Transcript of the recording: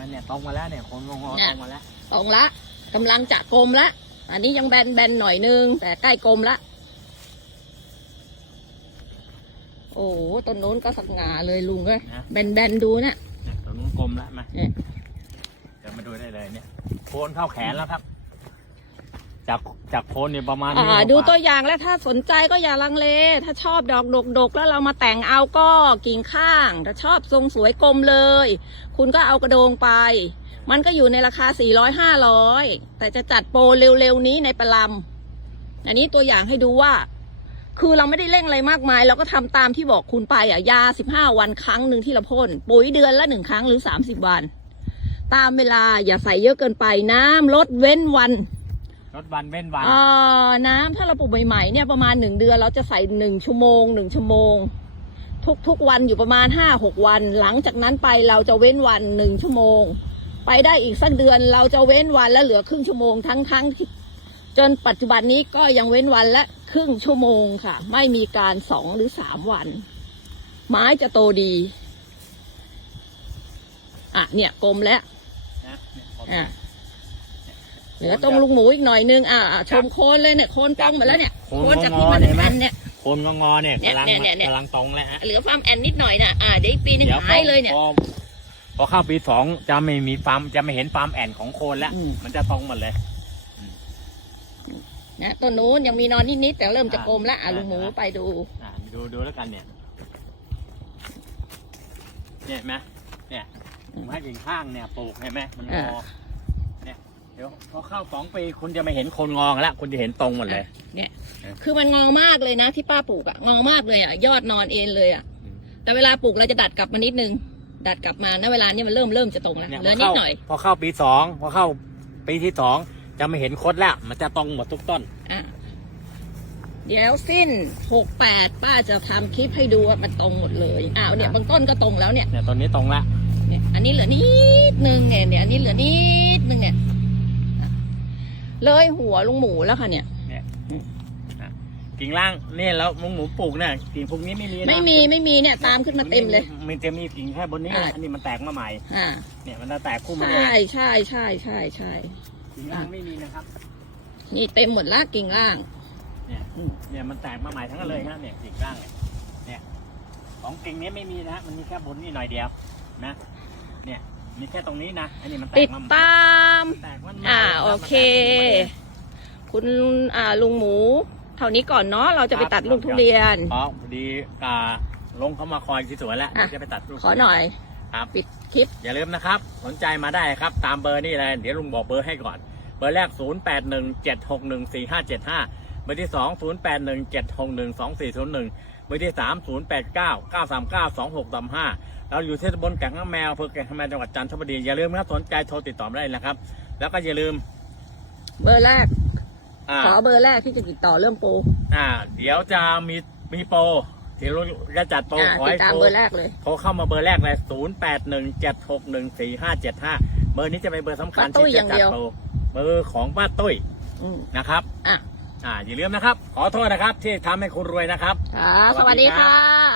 นะเนี่ยตรงมาแล้วเนี่ยโคนงอเนี่ยตรงมาแล้วตรงละกำลังจะกลมละ อันนี้ยังแบนแบนๆหน่อยนึง แต่ใกล้กลมละ โอ้โหต้นโน้นก็สง่าเลยลุงเลยนะแบนแบนๆดูนะเนี่ยตัวนู้นกลมแล้วมาเนี่ยเดี๋ยวมาดูได้เลยเนี่ยโคนเข้าแขนแล้วครับ จากจากโคนเนี่ยประมาณอ่านิ้ดูกาตัวอย่างแล้วถ้าสนใจก็อย่าลังเล ถ้าชอบดอกดกๆ แล้วเรามาแต่งเอาก็กิ่งข้าง ถ้าชอบทรงสวยกลมเลย คุณก็เอากระโดงไป มันก็อยู่ในราคา 400 500 แต่จะจัดโปรเร็วๆนี้ในประลำอันนี้ตัวอย่างให้ดูว่า คือเราไม่ได้เร่งอะไรมากมาย เราก็ทำตามที่บอกคุณไปอะยา 15 วันครั้งหนึ่งที่เราพ่นปุ๋ยเดือนละหนึ่งครั้งหรือ 30 วัน ตามเวลาอย่าใส่เยอะเกินไปน้ำลดเว้นวัน รถวันเว้นวัน เอ่อน้ำถ้าเราปลูกใหม่ๆเนี่ยประมาณหนึ่งเดือนเราจะใส่หนึ่งชั่วโมงหนึ่งชั่วโมง ทุกๆวันอยู่ประมาณห้าหกวัน หลังจากนั้นไปเราจะเว้นวันหนึ่งชั่วโมง ไปได้อีกสักเดือนเราจะเว้นวันแล้วเหลือครึ่งชั่วโมงทั้งทั้งๆที่จนปัจจุบันนี้ก็ยังเว้นวันละครึ่งชั่วโมงค่ะ ไม่มีการสองหรือสามวัน ไม้จะโตดีอะเนี่ยกลมแล้วนะเนี่ยโคนอะ เหลือตรงลุงหมูอีกหน่อยนึงอ่าชมโคนเลยเนี่ยโคนตรงหมดแล้วเนี่ยโคนโคนจากงที่อมันๆเห็นไหมอันเนี่ยโคนงอๆเนี่ยเนี่ยกำลังเนี่ยเนี่ยเนี่ยกำลังตรงแล้วฮะเหลือฟาร์มแอนนิดหน่อยนะอ่าเดี๋ยวอีกปีนึงดี๋วหายเลยเนี่ยพอพอเข้าปีสองจะไม่มีฟาร์มจะไม่เห็นฟาร์มแอนของโคนแล้วอืมมันจะตรงหมดเลยนะต้นนู้นยังมีนอนนิดๆแต่เริ่มจะกลมแล้วอะอ่าลุงหมูไปดูอ่าดูดูแล้วกันเนี่ยเนี่ยเห็นไหมเนี่ยผมให้กิ่งข้างเนี่ยปลูกเห็นไหมมันงออ่าเนี่ยเดี๋ยวพอเข้าสองปีคุณจะไม่เห็นโคนงอกันแล้วคุณจะเห็นตรงหมดเลยคือมันงอมากเลยนะที่ป้าปลูกอะงอมากเลยอะยอดนอนเอ็นเลยอะอืมแต่เวลาปลูกเราจะดัดกลับมานิดนึง ดัดกลับมาณเวลานี้มันเริ่มเริ่มจะตรงแล้วเนี่ยเหลือพนิดเข้าหน่อย พอเข้าปีสองพอเข้าปีที่สองจะไม่เห็นคดแล้ว มันจะตรงหมดทุกต้นอะเดี๋ยวสิ้นหกแปดป้าจะทำคลิปให้ดูว่ามันตรงหมดเลยอ้าวเนี่ยอะบางต้นก็ตรงแล้วเนี่ยเนี่ยต้นนี้ตรงแล้วเนี่ยอันนี้เหลือนิดนึงเนี่ยเนี่ยอันนี้เหลือนิดนึงเนี่ยอะ เลยหัวลุงหมูแล้วค่ะเนี่ยกิ่งล่างเนี่ยแล้วมุงหมูปลูกเนี่ยกิ่งพวกนี้ไม่มีนะไม่มีไม่มีเนี่ยตามขึ้นมาเต็มเลย มันจะมีกิ่งแค่บนนี้อะ อันนี้มันแตกมาใหม่ อ่าเนี่ยมันจะแตกคู่มาใช่เลยใช่ใช่ใช่ใช่ กิ่งล่างไม่มีนะครับ นี่เต็มหมดละกิ่งล่าง เนี่ยอืม เนี่ยมันแตกมาใหม่ทั้งนั้นเลยฮะเนี่ยกิ่งล่างเนี่ยเนี่ยของกิ่งนี้ไม่มีนะฮะมันมีแค่บนนี่หน่อยเดียวนะ เนี่ย มีแค่ตรงนี้นะอันนี้มันแตติกดมาตาม แตกมันอ่ามาโอแล้วมันเคแตกมาเลยคุณอ่าลุงหมู เท่านี้ก่อนเนาะเราจะไปตัดลูกทุเรียน อ๋อพอดีอ่าลงเขามาคอยที่สวนแล้วอะ เดี๋ยวจะไปตัดลูกขอหน่อยครับ ปิดคลิป อย่าลืมนะครับ สนใจมาได้ครับ ตามเบอร์นี่เลยเดี๋ยวลุงบอกเบอร์ให้ก่อน เบอร์แรก 0 8 1 7 6 1 4 5 7 5เบอร์ที่2 0 8 1 7 6 1 2 4 0 1เบอร์ที่3 0 8 9 9 3 9 2 6 3 5เราอยู่ที่ตำบลแก่งข้างแมวอำเภอแก่งข้างแมวจังหวัดจันทบุรีอย่าลืมนะครับสนใจโทรติดต่อมาได้นะครับ แล้วก็อย่าลืม เบอร์แรก อ่าขอเบอร์แรกที่จะติดต่อเรื่องโปรอ่า เดี๋ยวจะมีมีโปรที่ลุงจะจัดโปรอ่าขอติดให้ตามโปรเบอร์แรกเลย โทรเข้ามาเบอร์แรกเลย 0 8 1 7 6 1 4 5 7 5 เบอร์นี้จะเป็นเบอร์สำคัญป้าตุ้ยที่จะจัดอย่างเดียว โปรเบอร์ของป้าตุ้ยอืมนะครับ อะ อ่าอย่าลืมนะครับ ขอโทษนะครับที่ทำให้คุณรวยนะครับ ค่ะสสวัวัสสดีดีครับค่ะ